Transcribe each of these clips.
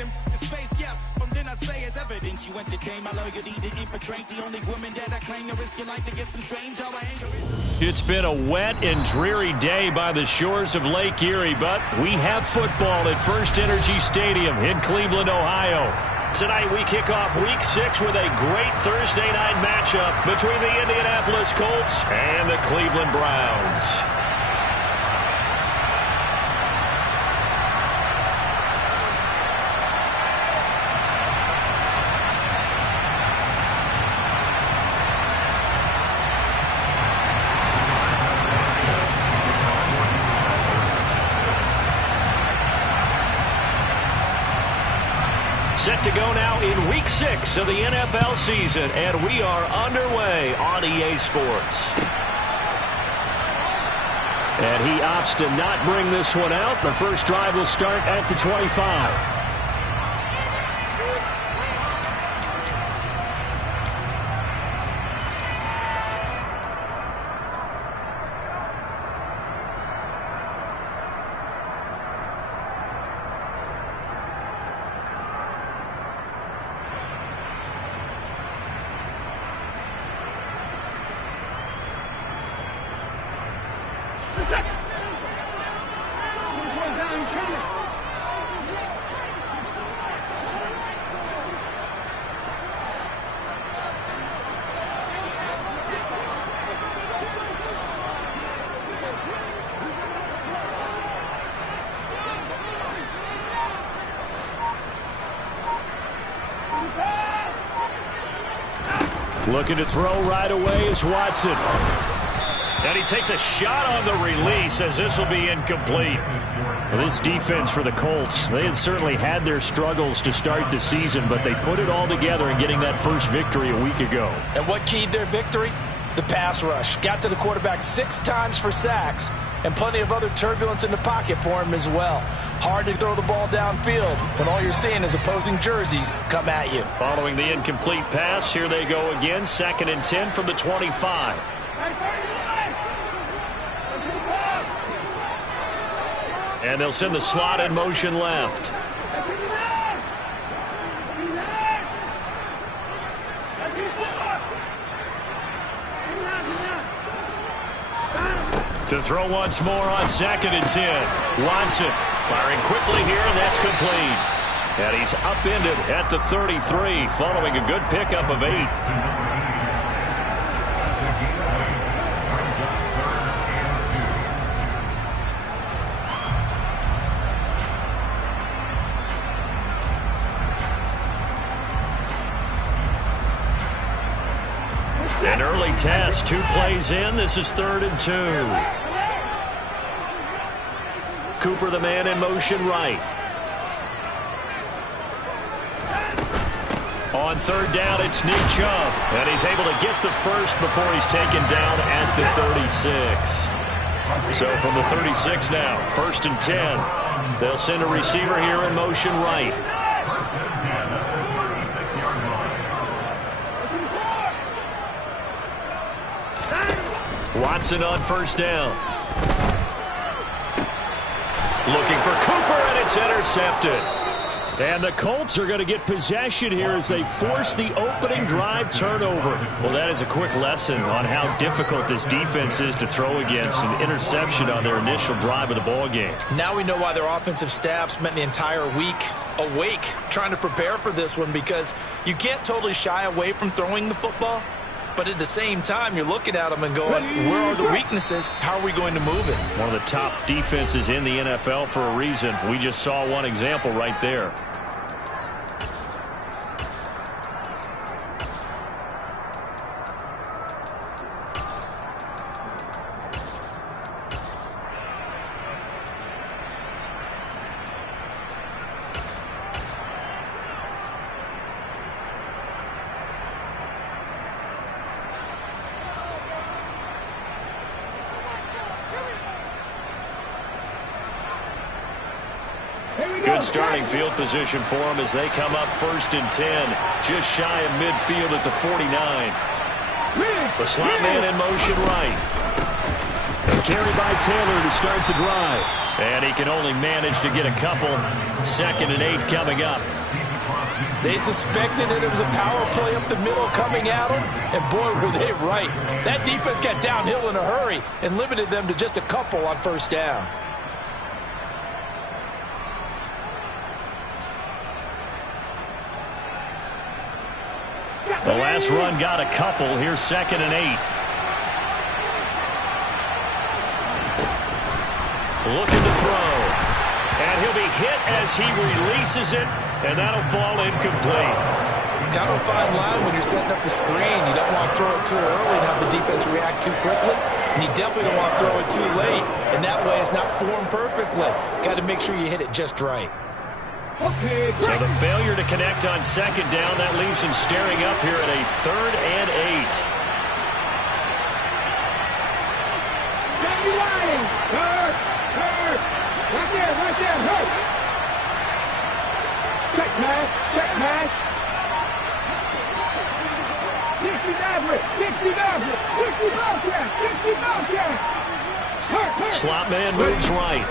him. The space, yeah. From then I say it's evidence you entertain my loyalty to infiltrate the only woman that I claim to risk your life to get some strange. All I anger is. It's been a wet and dreary day by the shores of Lake Erie, but we have football at First Energy Stadium in Cleveland, Ohio. Tonight we kick off Week 6 with a great Thursday night matchup between the Indianapolis Colts and the Cleveland Browns. Set to go now in Week 6 of the NFL season, and we are underway on EA Sports. And he opts to not bring this one out. The first drive will start at the 25. Looking to throw right away is Watson. And he takes a shot on the release as this will be incomplete. Well, this defense for the Colts, they had certainly had their struggles to start the season, but they put it all together in getting that first victory a week ago. And what keyed their victory? The pass rush. Got to the quarterback 6 times for sacks, and plenty of other turbulence in the pocket for him as well. Hard to throw the ball downfield when all you're seeing is opposing jerseys come at you. Following the incomplete pass, here they go again. 2nd and 10 from the 25. And they'll send the slot in motion left. To throw once more on 2nd and 10. Watson firing quickly here, and that's complete. And he's upended at the 33 following a good pickup of 8. An early test, 2 plays in. This is 3rd and 2. Cooper, the man in motion right. On 3rd down, it's Nick Chubb. And he's able to get the first before he's taken down at the 36. So from the 36 now, 1st and 10. They'll send a receiver here in motion right. Watson on 1st down. Looking for Cooper, and it's intercepted. And the Colts are going to get possession here as they force the opening drive turnover. Well, that is a quick lesson on how difficult this defense is to throw against. An interception on their initial drive of the ball game. Now we know why their offensive staff spent the entire week awake trying to prepare for this one, because you can't totally shy away from throwing the football. But at the same time, you're looking at them and going, where are the weaknesses? How are we going to move it? One of the top defenses in the NFL for a reason. We just saw one example right there. Good starting field position for them as they come up 1st and 10. Just shy of midfield at the 49. The slot man in motion right. carry by Taylor to start the drive. And he can only manage to get a couple. 2nd and 8 coming up. They suspected that it was a power play up the middle coming at them, and boy, were they right. That defense got downhill in a hurry and limited them to just a couple on first down. The last run got a couple. Here's 2nd and 8. Looking to throw. And he'll be hit as he releases it, and that'll fall incomplete. Kind of a fine line when you're setting up the screen. You don't want to throw it too early and have the defense react too quickly. And you definitely don't want to throw it too late. And that way it's not formed perfectly. Got to make sure you hit it just right. So the failure to connect on 2nd down, that leaves him staring up here at a 3rd and 8. Right there, hurt. Check pass. 60 Slot man moves right.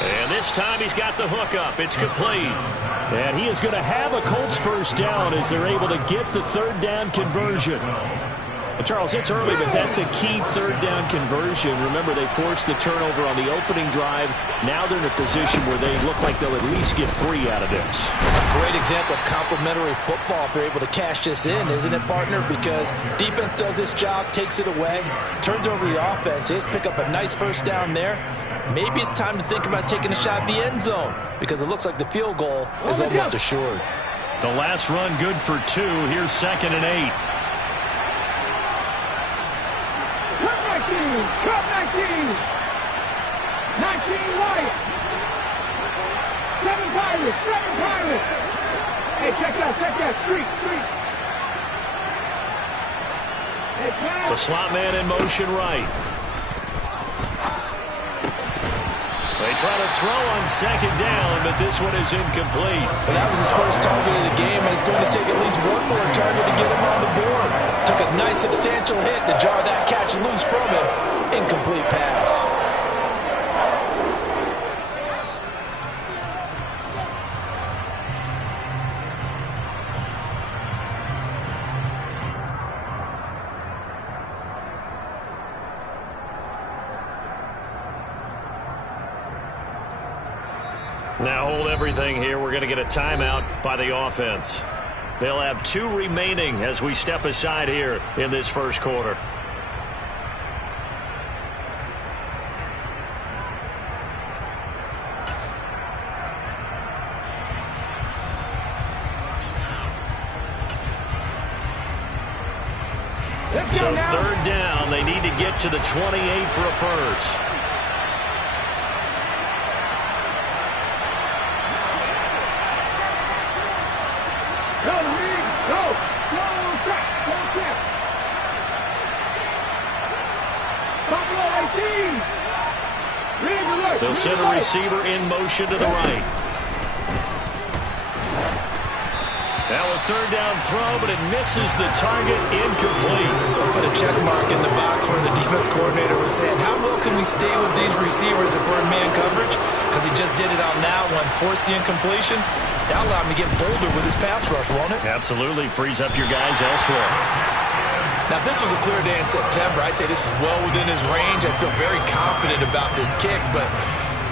And this time he's got the hook up. It's complete. And he is going to have a Colts first down as they're able to get the 3rd down conversion. Charles, it's early, but that's a key 3rd down conversion. Remember, they forced the turnover on the opening drive. Now they're in a position where they look like they'll at least get 3 out of this. Great example of complementary football if they're able to cash this in, isn't it, partner? Because defense does this job, takes it away, turns over the offense. They just pick up a nice first down there. Maybe it's time to think about taking a shot at the end zone because it looks like the field goal is almost assured. The last run good for 2. Here's 2nd and 8. Cut 19 Wyatt. 7 Pirates. Hey, check that. Street. Hey, the slot man in motion right. They try to throw on 2nd down, but this one is incomplete. Well, that was his first target of the game, and it's going to take at least one more target to get him on the board. Took a nice substantial hit to jar that catch loose from him. Incomplete pass. Now hold everything here. We're going to get a timeout by the offense. They'll have 2 remaining as we step aside here in this first quarter. So 3rd down, they need to get to the 28 for a first. They'll send a receiver in motion to the right. Now a 3rd down throw, but it misses the target. Incomplete. They'll put a check mark in the box where the defense coordinator was saying, how well can we stay with these receivers if we're in man coverage? Because he just did it on that one, forced the incompletion. That'll allow him to get bolder with his pass rush, won't it? Absolutely. Frees up your guys elsewhere. Now, if this was a clear day in September, I'd say this is well within his range. I feel very confident about this kick, but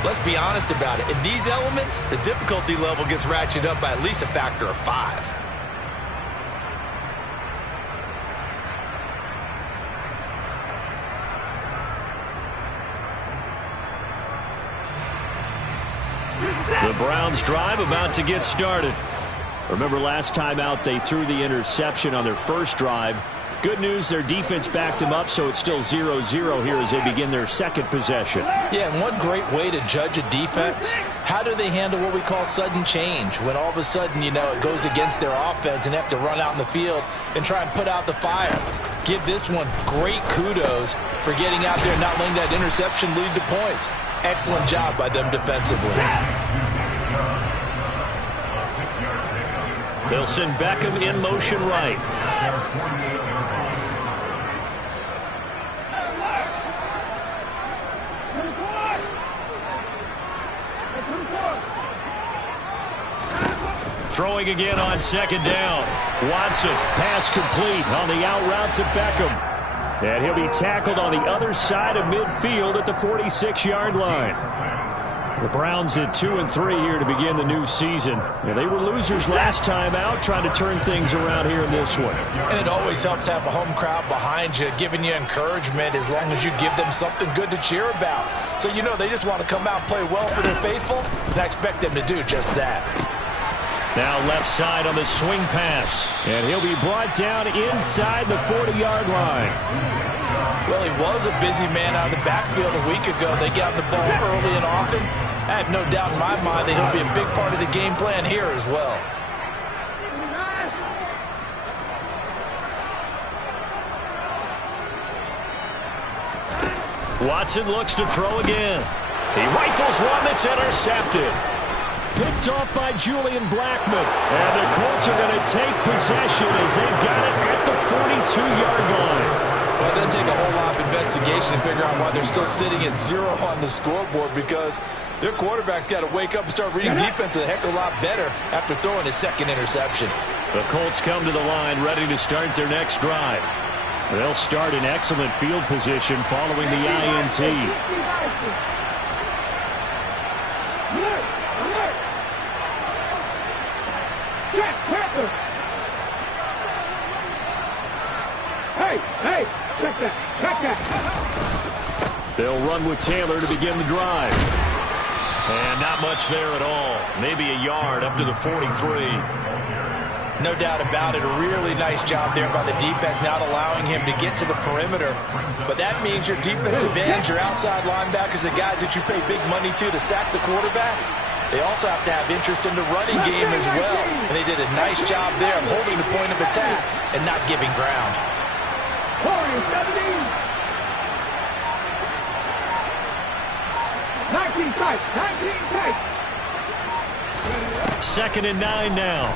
let's be honest about it. In these elements, the difficulty level gets ratcheted up by at least a factor of 5. The Browns drive about to get started. Remember last time out they threw the interception on their first drive. Good news, their defense backed them up, so it's still 0-0 here as they begin their second possession. Yeah, and one great way to judge a defense, how do they handle what we call sudden change? When all of a sudden, you know, it goes against their offense and they have to run out in the field and try and put out the fire. Give this one great kudos for getting out there and not letting that interception lead to points. Excellent job by them defensively. They'll send Beckham in motion right. Throwing again on second down. Watson, pass complete on the out route to Beckham. And he'll be tackled on the other side of midfield at the 46-yard line. The Browns at 2-3 here to begin the new season. Yeah, they were losers last time out, trying to turn things around here in this one. And it always helps to have a home crowd behind you, giving you encouragement as long as you give them something good to cheer about. So you know they just want to come out and play well for their faithful, and I expect them to do just that. Now left side on the swing pass. And he'll be brought down inside the 40-yard line. Well, he was a busy man out of the backfield a week ago. They got the ball early and often. I have no doubt in my mind that he'll be a big part of the game plan here as well. Watson looks to throw again. He rifles one that's intercepted. Picked off by Julian Blackmon. And the Colts are going to take possession as they've got it at the 42-yard line. Well, it doesn't take a whole lot of investigation to figure out why they're still sitting at 0 on the scoreboard, because their quarterback's got to wake up and start reading defense a heck of a lot better after throwing his second interception. The Colts come to the line ready to start their next drive. They'll start in excellent field position following the INT. Hey, check that. They'll run with Taylor to begin the drive. And not much there at all. Maybe a yard up to the 43. No doubt about it. A really nice job there by the defense, not allowing him to get to the perimeter. But that means your defensive ends, your outside linebackers, the guys that you pay big money to sack the quarterback, they also have to have interest in the running game as well. And they did a nice job there of holding the point of attack and not giving ground. 19 tight. 2nd and 9 now.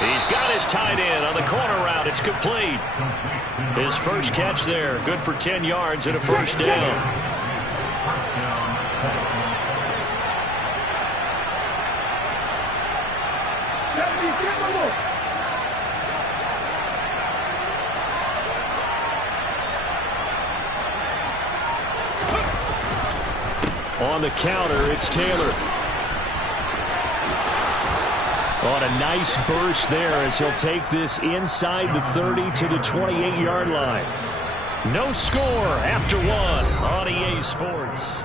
He's got his tight end on the corner route. It's complete. His first catch there. Good for 10 yards and a first down. On the counter, it's Taylor. On a nice burst there as he'll take this inside the 30 to the 28-yard line. No score after one on EA Sports.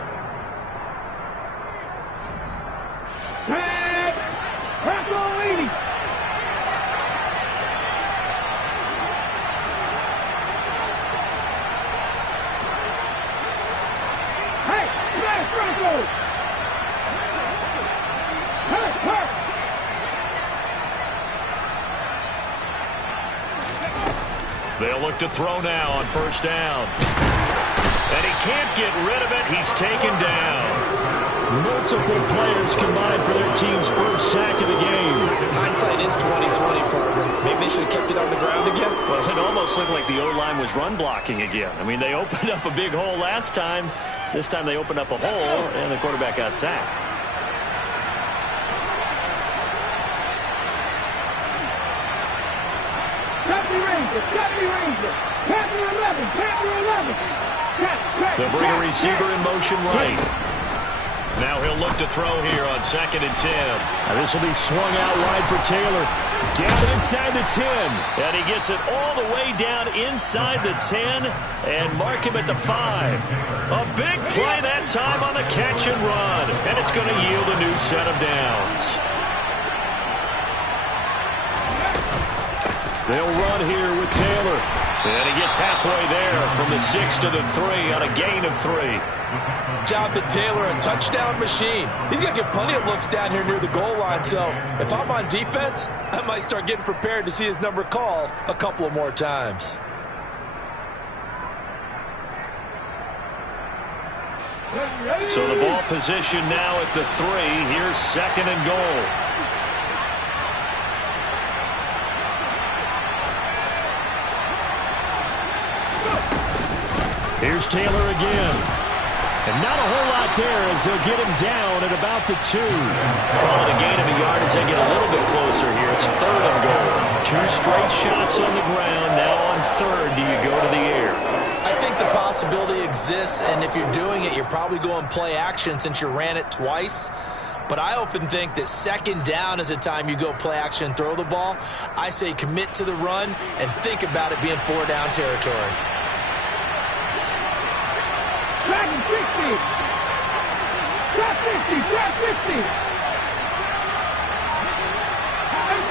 They'll look to throw now on first down. And he can't get rid of it. He's taken down. Multiple players combined for their team's first sack of the game. Hindsight is 20/20, partner. Maybe they should have kept it on the ground again. Well, it almost looked like the O-line was run blocking again. I mean, they opened up a big hole last time. This time they opened up a hole, and the quarterback got sacked. They'll bring a receiver in motion right. Now he'll look to throw here on 2nd and 10. Now this will be swung out wide for Taylor. Down inside the 10. And he gets it all the way down inside the 10 and mark him at the 5. A big play that time on the catch and run. And it's going to yield a new set of downs. They'll run here with Taylor. And he gets halfway there from the 6 to the 3 on a gain of 3. Jonathan Taylor, a touchdown machine. He's going to get plenty of looks down here near the goal line. So if I'm on defense, I might start getting prepared to see his number called a couple of more times. So the ball position now at the 3. Here's 2nd and goal. Here's Taylor again. And not a whole lot there as they'll get him down at about the 2. Call it a gain of a yard as they get a little bit closer here. It's 3rd and goal. 2 straight shots on the ground. Now on 3rd, do you go to the air? I think the possibility exists, and if you're doing it, you're probably going play action since you ran it twice. But I often think that 2nd down is the time you go play action and throw the ball. I say commit to the run and think about it being 4-down territory. Track 60. Track 50. Track 50.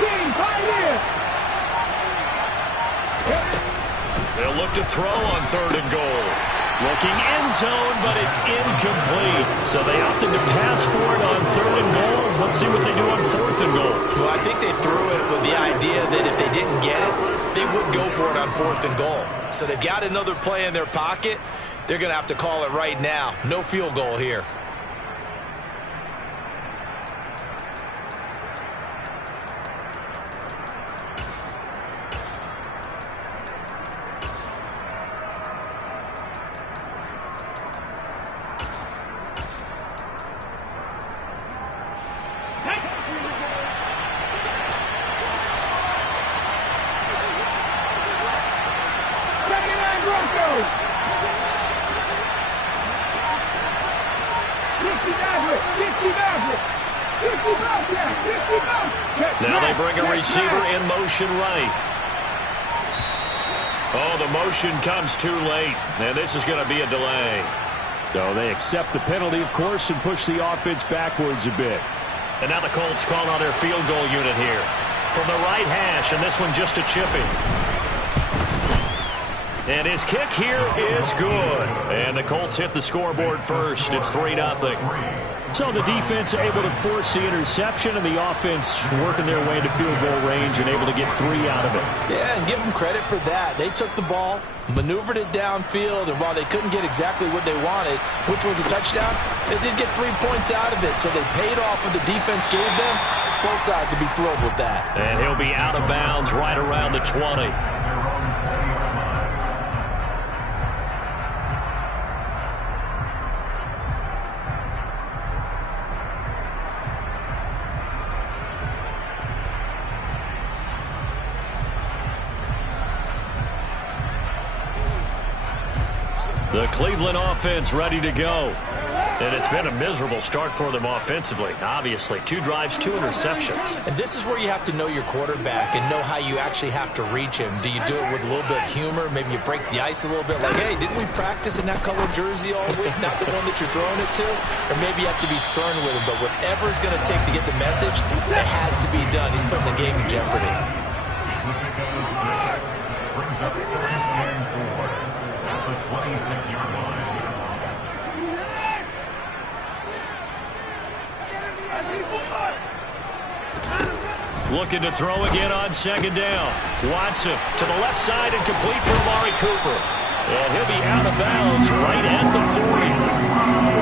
18. Pioneer. They'll look to throw on 3rd and goal. Looking end zone, but it's incomplete. So they opted to pass for it on 3rd and goal. Let's see what they do on 4th and goal. Well, I think they threw it with the idea that if they didn't get it, they would go for it on 4th and goal. So they've got another play in their pocket. They're going to have to call it right now. No field goal here. Now they bring a receiver in motion right. Oh, the motion comes too late, and this is going to be a delay. So they accept the penalty, of course, and push the offense backwards a bit. And now the Colts call on their field goal unit here. From the right hash, and this one just a chipping. And his kick here is good. And the Colts hit the scoreboard first. It's 3-0. So the defense able to force the interception, and the offense working their way to field goal range and able to get 3 out of it. Yeah, and give them credit for that. They took the ball, maneuvered it downfield, and while they couldn't get exactly what they wanted, which was a touchdown, they did get 3 points out of it. So they paid off what the defense gave them. Both sides to be thrilled with that. And he'll be out of bounds right around the 20. The Cleveland offense ready to go. And it's been a miserable start for them offensively, obviously. 2 drives, 2 interceptions. And this is where you have to know your quarterback and know how you actually have to reach him. Do you do it with a little bit of humor? Maybe you break the ice a little bit, like, hey, didn't we practice in that colored jersey all week, not the one that you're throwing it to? Or maybe you have to be stern with him. But whatever it's going to take to get the message, it has to be done. He's putting the game in jeopardy. Brings up 7th and 4 at the 26-yard line. Looking to throw again on 2nd down. Watson to the left side and complete for Amari Cooper. And he'll be out of bounds right at the 40.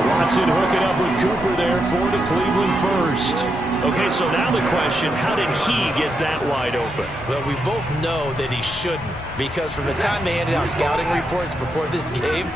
Watson hooking up with Cooper there for the Cleveland first. Okay, so now the question, how did he get that wide open? Well, we both know that he shouldn't, because from the time they handed out scouting reports before this game,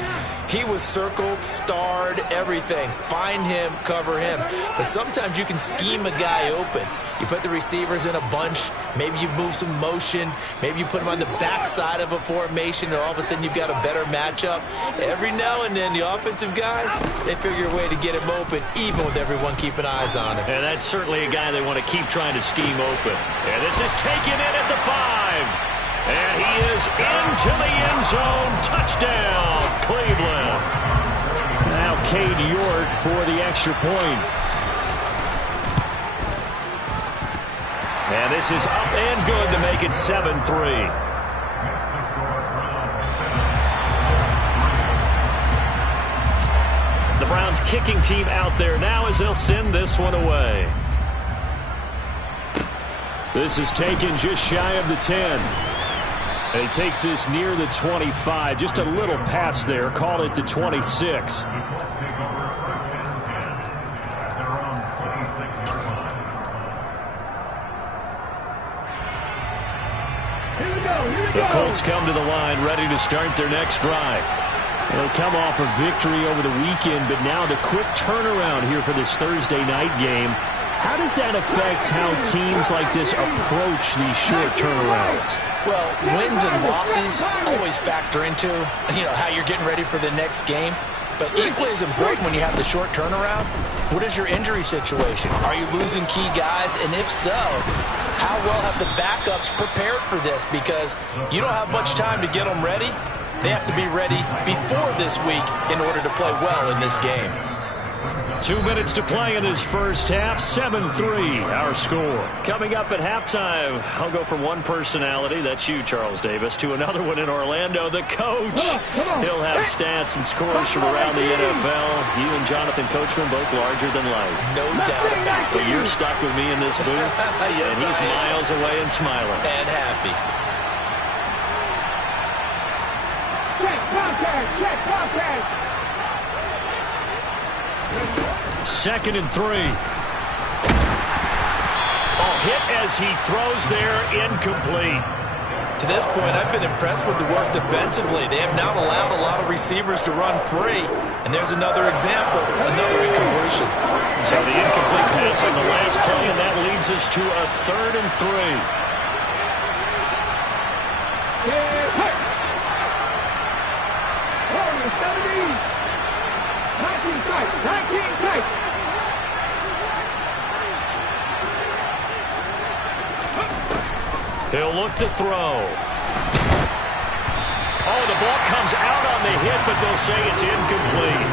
he was circled, starred, everything. Find him, cover him. But sometimes you can scheme a guy open. You put the receivers in a bunch. Maybe you move some motion. Maybe you put them on the backside of a formation, and all of a sudden you've got a better matchup. Every now and then, the offensive guys, they figure a way to get him open, even with everyone keeping eyes on him. And that's certainly a guy they want to keep trying to scheme open. And this is taken in at the 5. And he is into the end zone. Touchdown, Cleveland. Now Cade York for the extra point. And this is up and good to make it 7-3. The Browns kicking team out there now as they'll send this one away. This is taken just shy of the 10. And he takes this near the 25. Just a little pass there. Call it the 26. The Colts come to the line ready to start their next drive. They come off a victory over the weekend, but now the quick turnaround here for this Thursday night game. How does that affect how teams like this approach these short turnarounds? Well, wins and losses always factor into, how you're getting ready for the next game. But equally as important when you have the short turnaround, what is your injury situation? Are you losing key guys? And if so, how well have the backups prepared for this? Because you don't have much time to get them ready. They have to be ready before this week in order to play well in this game. 2 minutes to play in this first half. 7-3 our score. Coming up at halftime, I'll go from one personality, that's you, Charles Davis, to another one in Orlando, the coach. He'll have stats and scores from around the NFL. You and Jonathan Coachman both larger than life. No doubt about it. But you're stuck with me in this booth, yes, and he's miles away and smiling. And happy. Check contact. Check contact. 2nd and 3. Hit as he throws there, incomplete. To this point, I've been impressed with the work defensively. They have not allowed a lot of receivers to run free. And there's another example, another incompletion. So the incomplete pass on the last play, and that leads us to a 3rd and 3. He'll look to throw. Oh, the ball comes out on the hit, but they'll say it's incomplete.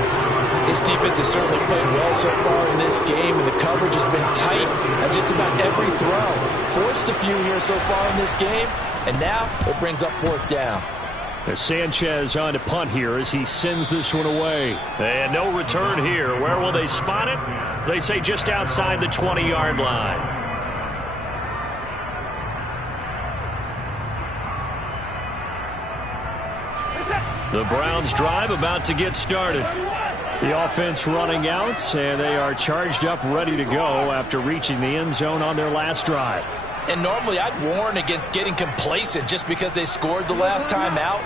This defense has certainly played well so far in this game, and the coverage has been tight at just about every throw. Forced a few here so far in this game, and now it brings up 4th down. As Sanchez on to punt here as he sends this one away. And no return here. Where will they spot it? They say just outside the 20-yard line. The Browns drive about to get started. The offense running out, and they are charged up, ready to go after reaching the end zone on their last drive. And normally I'd warn against getting complacent just because they scored the last time out.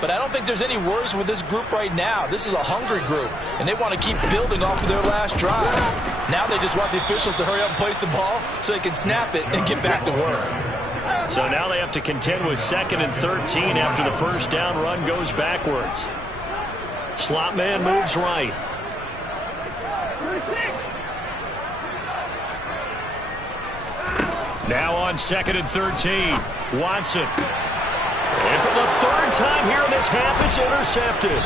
But I don't think there's any worries with this group right now. This is a hungry group, and they want to keep building off of their last drive. Now they just want the officials to hurry up and place the ball so they can snap it and get back to work. So now they have to contend with 2nd and 13 after the first down run goes backwards. Slot man moves right. Now on 2nd and 13, Watson. And for the 3rd time here in this half, it's intercepted.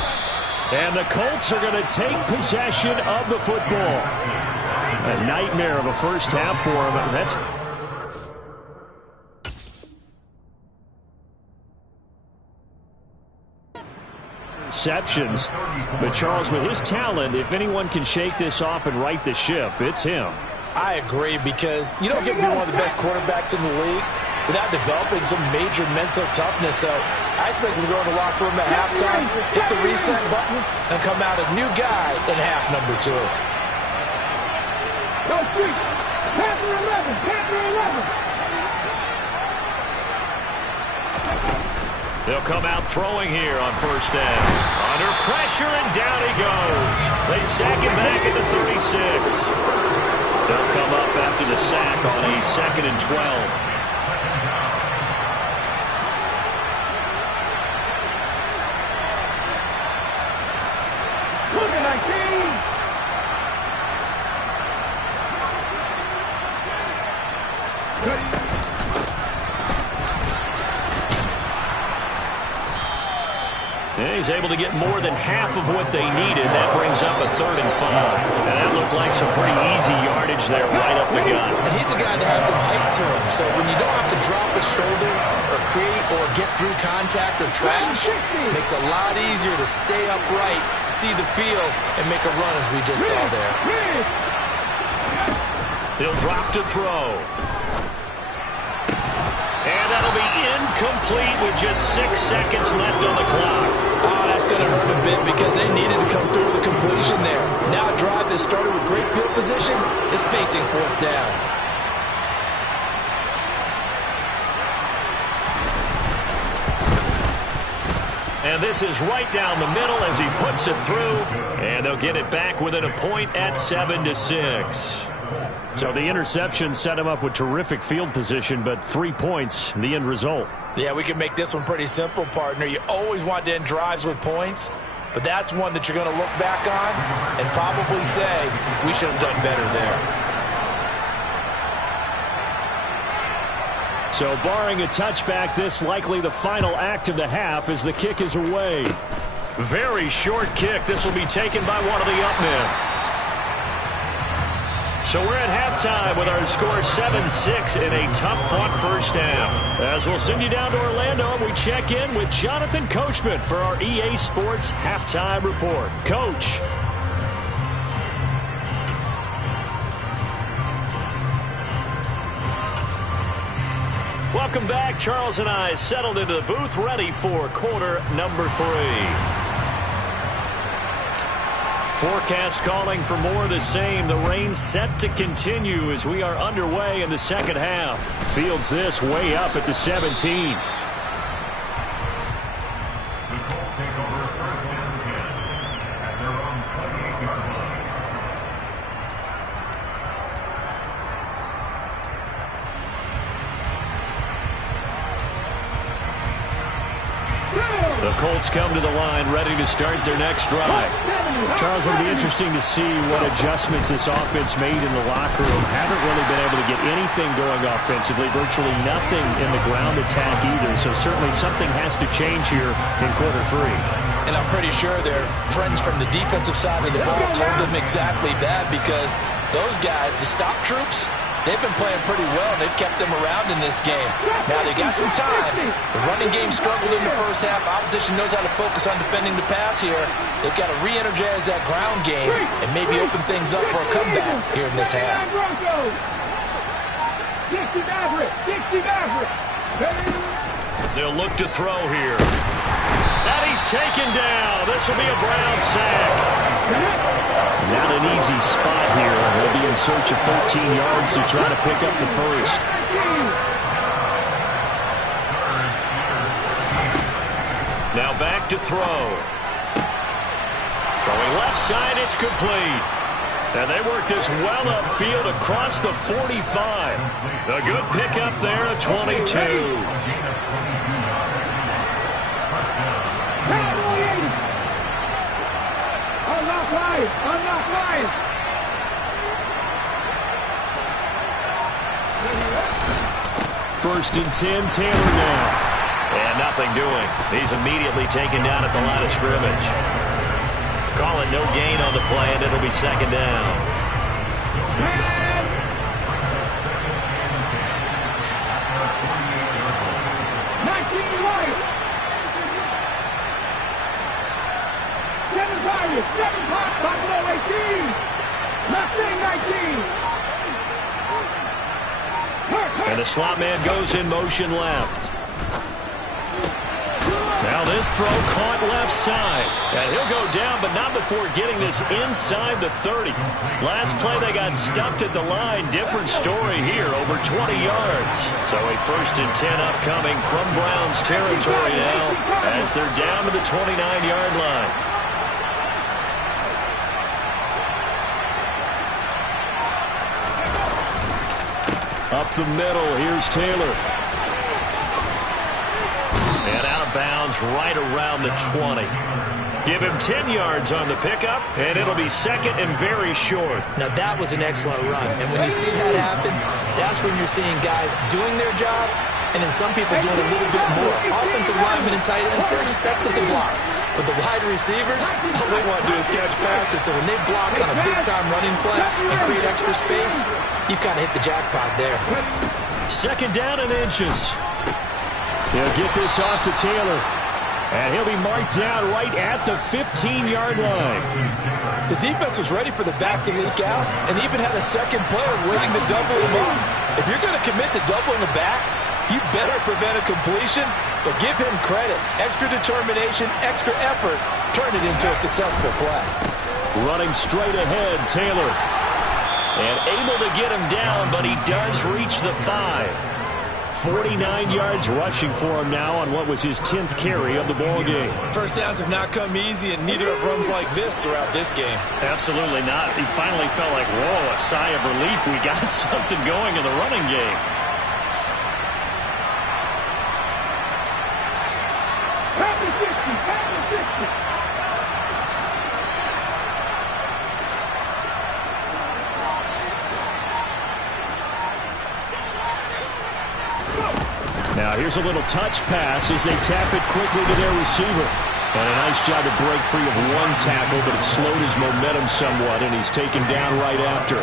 And the Colts are going to take possession of the football. A nightmare of a first half for them. That's receptions. But Charles, with his talent, if anyone can shake this off and right the ship, it's him. I agree, because you don't get to be one of the best quarterbacks in the league without developing some major mental toughness. So I expect him to go in the locker room at halftime, hit the reset button, and come out a new guy in half number 2. Go street. Panther 11. Panther 11. They'll come out throwing here on first down. Under pressure, and down he goes. They sack him back at the 36. They'll come up after the sack on a 2nd and 12. Look at 19. And he's able to get more than half of what they needed. That brings up a 3rd and 5. And that looked like some pretty easy yardage there right up the gut. And he's a guy that has some height to him. So when you don't have to drop a shoulder or create or get through contact or trash, it makes it a lot easier to stay upright, see the field, and make a run as we just saw there. He'll drop to throw. And that'll be incomplete with just 6 seconds left on the clock. Oh, that's going to hurt a bit because they needed to come through with a completion there. Now a drive that started with great field position is facing 4th down. And this is right down the middle as he puts it through. And they'll get it back within a point at 7-6. So the interception set him up with terrific field position, but 3 points, the end result. Yeah, we can make this one pretty simple, partner. You always want to end drives with points, but that's one that you're going to look back on and probably say, we should have done better there. So barring a touchback, this likely the final act of the half as the kick is away. Very short kick. This will be taken by one of the up men. So we're at halftime with our score 7-6 in a tough-fought first half. As we'll send you down to Orlando, we check in with Jonathan Coachman for our EA Sports Halftime Report. Coach. Welcome back. Charles and I settled into the booth, ready for quarter number 3. Forecast calling for more of the same. The rain set to continue as we are underway in the second half. Fields this way up at the 17. The Colts take over first and 10 at their own 28-yard line. The Colts come to the line ready to start their next drive. Charles, it'll be interesting to see what adjustments this offense made in the locker room. Haven't really been able to get anything going offensively, virtually nothing in the ground attack either. So certainly something has to change here in quarter 3. And I'm pretty sure their friends from the defensive side of the ball told them exactly that, because those guys, the stop troops, they've been playing pretty well, and they've kept them around in this game. Now, they got some time. The running game struggled in the first half. Opposition knows how to focus on defending the pass here. They've got to re-energize that ground game and maybe open things up for a comeback here in this half. They'll look to throw here. And he's taken down. This will be a Brown sack. Not an easy spot here. They'll be in search of 13 yards to try to pick up the first. Now back to throw. Throwing left side, it's complete. And they work this well upfield across the 45. A good pickup there at 22. First and 10, Taylor now. And nothing doing. He's immediately taken down at the line of scrimmage. Call it no gain on the play, and it'll be second down. And the slot man goes in motion left. Now this throw caught left side. And he'll go down, but not before getting this inside the 30. Last play they got stuffed at the line. Different story here, over 20 yards. So a first and 10 upcoming from Browns territory now as they're down to the 29-yard line. Up the middle, here's Taylor. And out of bounds right around the 20. Give him 10 yards on the pickup, and it'll be second and very short. Now, that was an excellent run. And when you see that happen, that's when you're seeing guys doing their job, and then some people doing a little bit more. Offensive linemen and tight ends, they're expected to block. But the wide receivers, all they want to do is catch passes. So when they block on a big-time running play and create extra space, you've kind of hit the jackpot there. Second down and inches. He'll get this off to Taylor. And he'll be marked down right at the 15-yard line. The defense was ready for the back to leak out and even had a second player waiting to double him up. If you're going to commit to doubling a back, you better prevent a completion, but give him credit. Extra determination, extra effort, turn it into a successful play. Running straight ahead, Taylor. And able to get him down, but he does reach the 5. 49 yards rushing for him now on what was his 10th carry of the ball game. First downs have not come easy, and neither have runs like this throughout this game. Absolutely not. He finally felt like, whoa, a sigh of relief. We got something going in the running game. Now here's a little touch pass as they tap it quickly to their receiver. And a nice job to break free of one tackle, but it slowed his momentum somewhat, and he's taken down right after.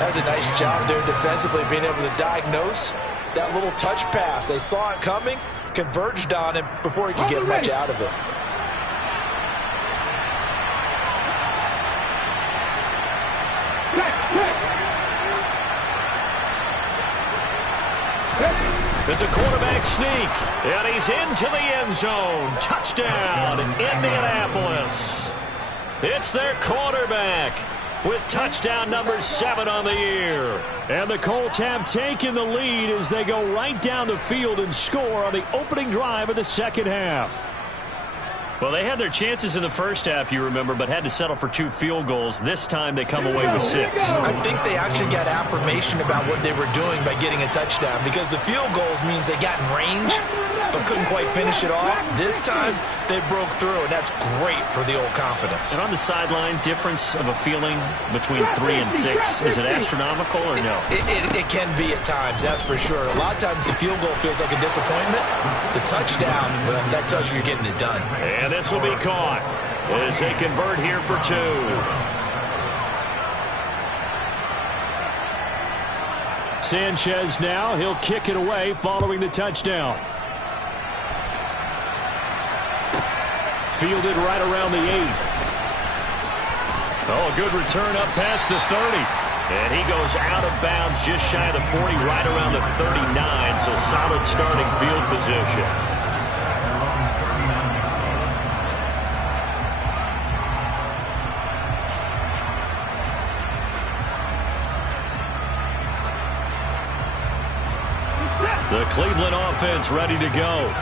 That's a nice job there defensively, being able to diagnose that little touch pass. They saw it coming, converged on him before he could get much out of it. It's a quarterback sneak, and he's into the end zone. Touchdown, Indianapolis. It's their quarterback with touchdown number 7 on the year. And the Colts have taken the lead as they go right down the field and score on the opening drive of the second half. Well, they had their chances in the first half, you remember, but had to settle for 2 field goals. This time they come away with 6. I think they actually got affirmation about what they were doing by getting a touchdown, because the field goals means they got in range but couldn't quite finish it off. This time they broke through, and that's great for the old confidence. And on the sideline, difference of a feeling between 3 and 6, is it astronomical or no? It can be at times, that's for sure. A lot of times the field goal feels like a disappointment. The touchdown, well, that tells you you're getting it done. And this will be caught as they convert here for 2. Sanchez now, he'll kick it away following the touchdown. Fielded right around the 8. Oh, a good return up past the 30. And he goes out of bounds just shy of the 40, right around the 39. So solid starting field position. The Cleveland offense ready to go.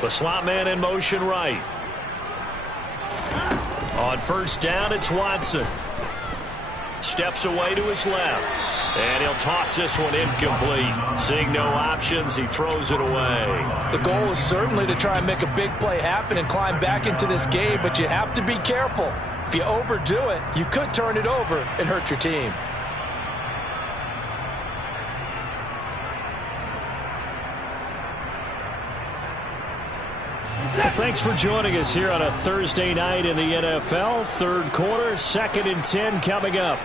The slot man in motion right. On first down, it's Watson. Steps away to his left. And he'll toss this one incomplete. Seeing no options, he throws it away. The goal is certainly to try and make a big play happen and climb back into this game, but you have to be careful. If you overdo it, you could turn it over and hurt your team. Well, thanks for joining us here on a Thursday night in the NFL. Third quarter, 2nd and 10 coming up.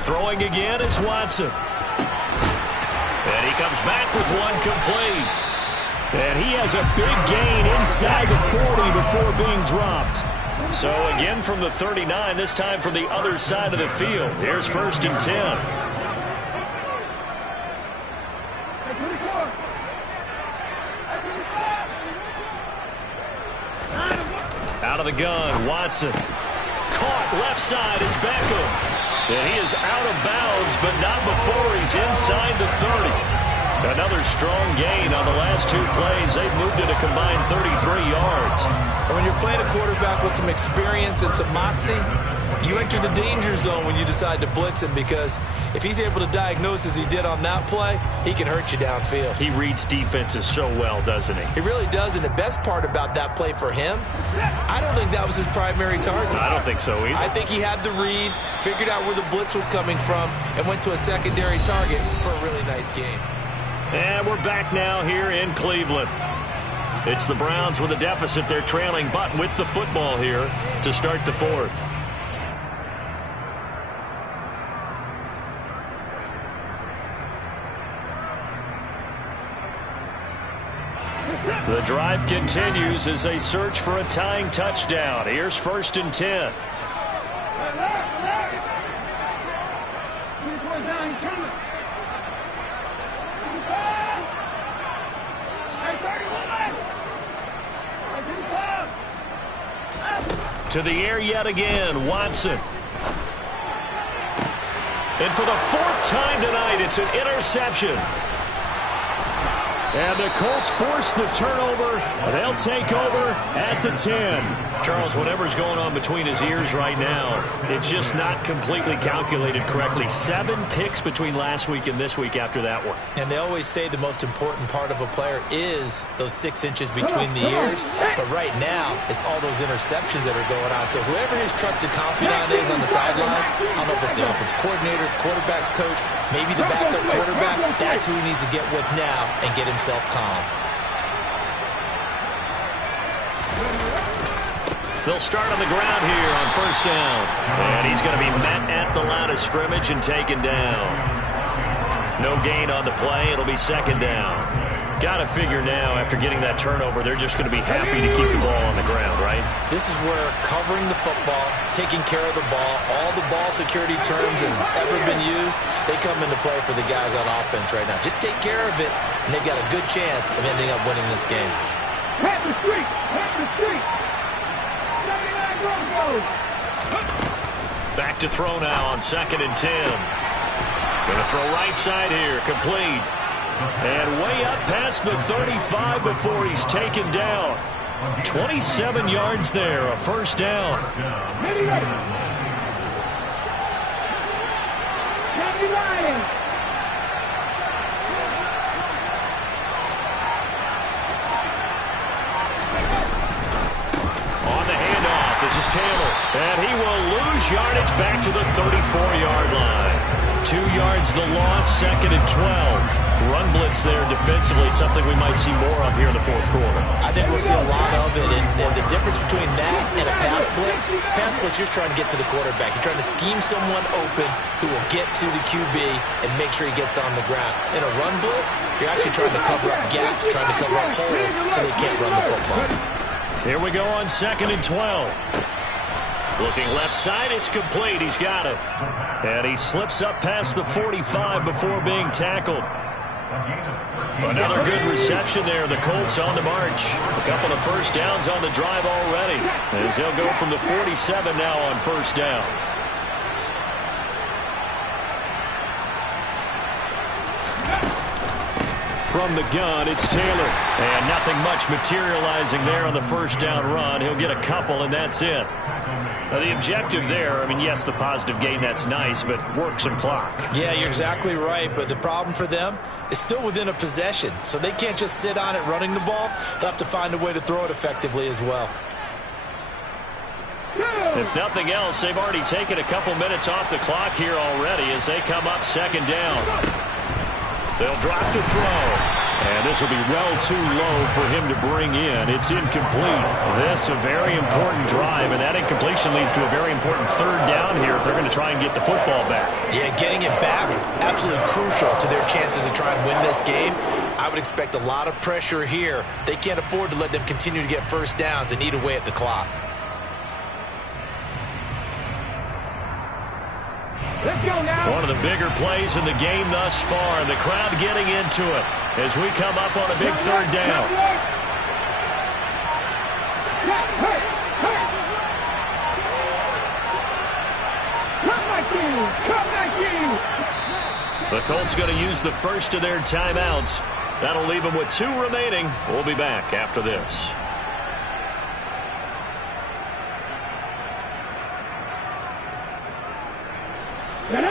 Throwing again is Watson. And he comes back with one complete. And he has a big gain inside the 40 before being dropped. So again from the 39, this time from the other side of the field. Here's 1st and 10. Out of the gun, Watson. Caught left side is Beckham. And he is out of bounds, but not before he's inside the 30. Another strong gain on the last 2 plays. They've moved it a combined 33 yards. And when you're playing a quarterback with some experience and some moxie, you enter the danger zone when you decide to blitz him, because if he's able to diagnose as he did on that play, he can hurt you downfield. He reads defenses so well, doesn't he? He really does, and the best part about that play for him, I don't think that was his primary target. I don't think so either. I think he had the read, figured out where the blitz was coming from, and went to a secondary target for a really nice game. And we're back now here in Cleveland. It's the Browns with a deficit. They're trailing, but with the football here to start the 4th. The drive continues as they search for a tying touchdown. Here's 1st and 10. To the air yet again, Watson. And for the 4th time tonight, it's an interception. And the Colts force the turnover. They'll take over at the 10. Charles, whatever's going on between his ears right now, it's just not completely calculated correctly. 7 picks between last week and this week after that one. And they always say the most important part of a player is those 6 inches between the ears. But right now, it's all those interceptions that are going on. So whoever his trusted confidant is on the sidelines, I don't know if it's the offensive coordinator, the quarterback's coach, maybe the backup quarterback, that's who he needs to get with now and get himself calm. They'll start on the ground here on 1st down. And he's going to be met at the line of scrimmage and taken down. No gain on the play. It'll be 2nd down. Got to figure now, after getting that turnover, they're just going to be happy to keep the ball on the ground, right? This is where covering the football, taking care of the ball, all the ball security terms have ever been used, they come into play for the guys on offense right now. Just take care of it, and they've got a good chance of ending up winning this game. Hit the street! Hit the street! 79 Broncos! Back to throw now on 2nd and 10. Going to throw right side here, complete. And way up past the 35 before he's taken down. 27 yards there, a 1st down. On the handoff, this is Taylor. And he will lose yardage back to the 34-yard line. 2 yards the loss, 2nd and 12. Run blitz there defensively, something we might see more of here in the 4th quarter. I think we'll see a lot of it, and the difference between that and a pass blitz, you're trying to get to the quarterback. You're trying to scheme someone open who will get to the QB and make sure he gets on the ground. In a run blitz, you're actually trying to cover up gaps, trying to cover up holes so they can't run the football. Here we go on 2nd and 12. Looking left side, it's complete. He's got it. And he slips up past the 45 before being tackled. Another good reception there. The Colts on the march. A couple of 1st downs on the drive already, as they'll go from the 47 now on 1st down. From the gun, it's Taylor. And nothing much materializing there on the 1st down run. He'll get a couple, and that's it. Now, the objective there, I mean, yes, the positive gain, that's nice, but work some clock. Yeah, you're exactly right, but the problem for them is still within a possession, so they can't just sit on it running the ball. They'll have to find a way to throw it effectively as well. If nothing else, they've already taken a couple minutes off the clock here already as they come up 2nd down. They'll drop to throw. And this will be well too low for him to bring in. It's incomplete. This a very important drive, and that incompletion leads to a very important 3rd down here if they're going to try and get the football back. Yeah, getting it back, absolutely crucial to their chances to try and win this game. I would expect a lot of pressure here. They can't afford to let them continue to get 1st downs and eat away at the clock. Let's go now. One of the bigger plays in the game thus far, and the crowd getting into it as we come up on a big 3rd down. The Colts going to use the first of their timeouts. That'll leave them with 2 remaining. We'll be back after this.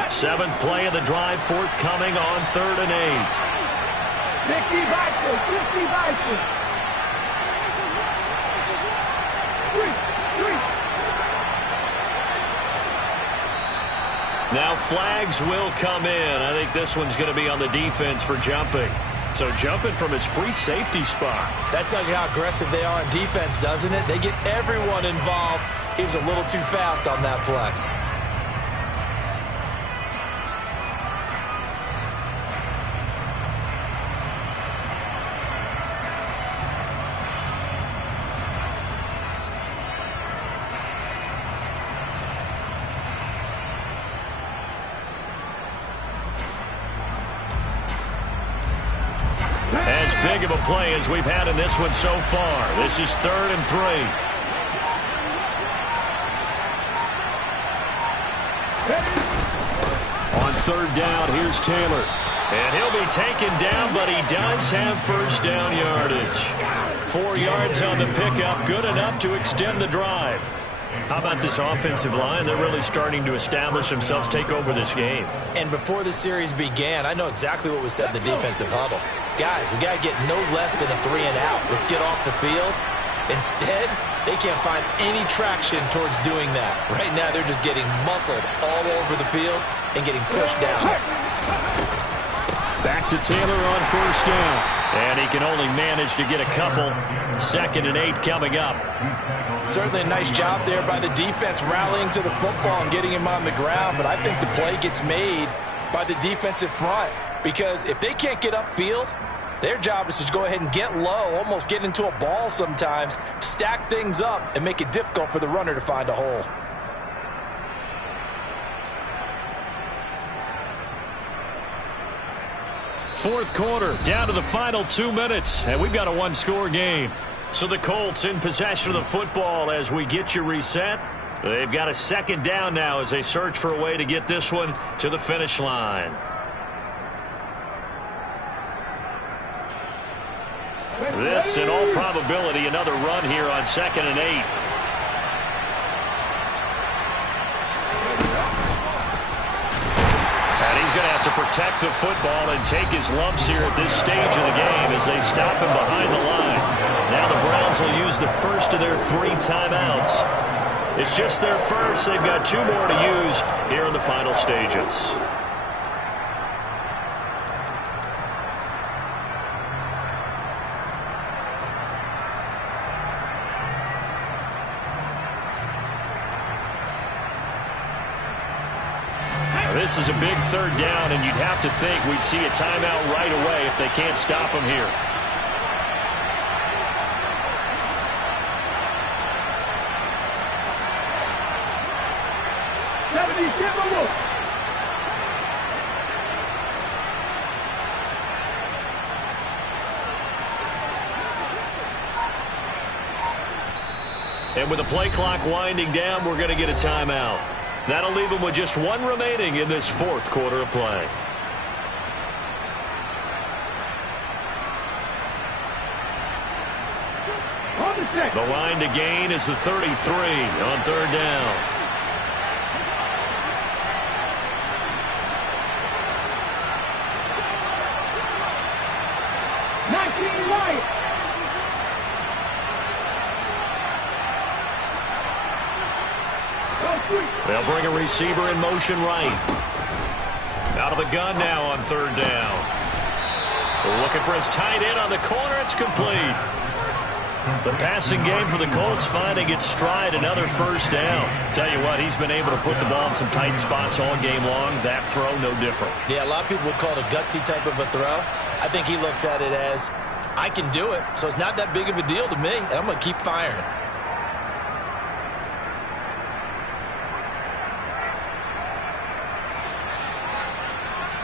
Seventh play of the drive forthcoming on 3rd and 8. 50 Bison, 50 Bison. 3. Now flags will come in. I think this one's going to be on the defense for jumping. So jumping from his free safety spot. That tells you how aggressive they are on defense, doesn't it? They get everyone involved. He was a little too fast on that play. As big of a play as we've had in this one so far. This is 3rd and 3. On 3rd down, here's Taylor. And he'll be taken down, but he does have first down yardage. 4 yards on the pickup, good enough to extend the drive. How about this offensive line? They're really starting to establish themselves, take over this game. And before the series began, I know exactly what was said in the defensive huddle. Guys, we got to get no less than a 3-and-out. Let's get off the field. Instead, they can't find any traction towards doing that. Right now, they're just getting muscled all over the field and getting pushed down. Back to Taylor on first down. And he can only manage to get a couple. 2nd and 8 coming up. Certainly a nice job there by the defense rallying to the football and getting him on the ground. But I think the play gets made by the defensive front. Because if they can't get upfield, their job is to go ahead and get low, almost get into a ball sometimes, stack things up, and make it difficult for the runner to find a hole. Fourth quarter, down to the final 2 minutes, and we've got a one-score game. So the Colts in possession of the football as we get you reset. They've got a 2nd down now as they search for a way to get this one to the finish line. This, in all probability, another run here on 2nd and 8. And he's going to have to protect the football and take his lumps here at this stage of the game as they stop him behind the line. Now the Browns will use the first of their 3 timeouts. It's just their first. They've got 2 more to use here in the final stages. This is a big 3rd down, and you'd have to think we'd see a timeout right away if they can't stop him here. And with the play clock winding down, we're going to get a timeout. That'll leave them with just 1 remaining in this 4th quarter of play. The line to gain is the 33 on 3rd down. They'll bring a receiver in motion right. Out of the gun now on 3rd down. Looking for his tight end on the corner. It's complete. The passing game for the Colts finding its stride, another first down. Tell you what, he's been able to put the ball in some tight spots all game long. That throw, no different. Yeah, a lot of people would call it a gutsy type of a throw. I think he looks at it as, I can do it, so it's not that big of a deal to me, and I'm going to keep firing.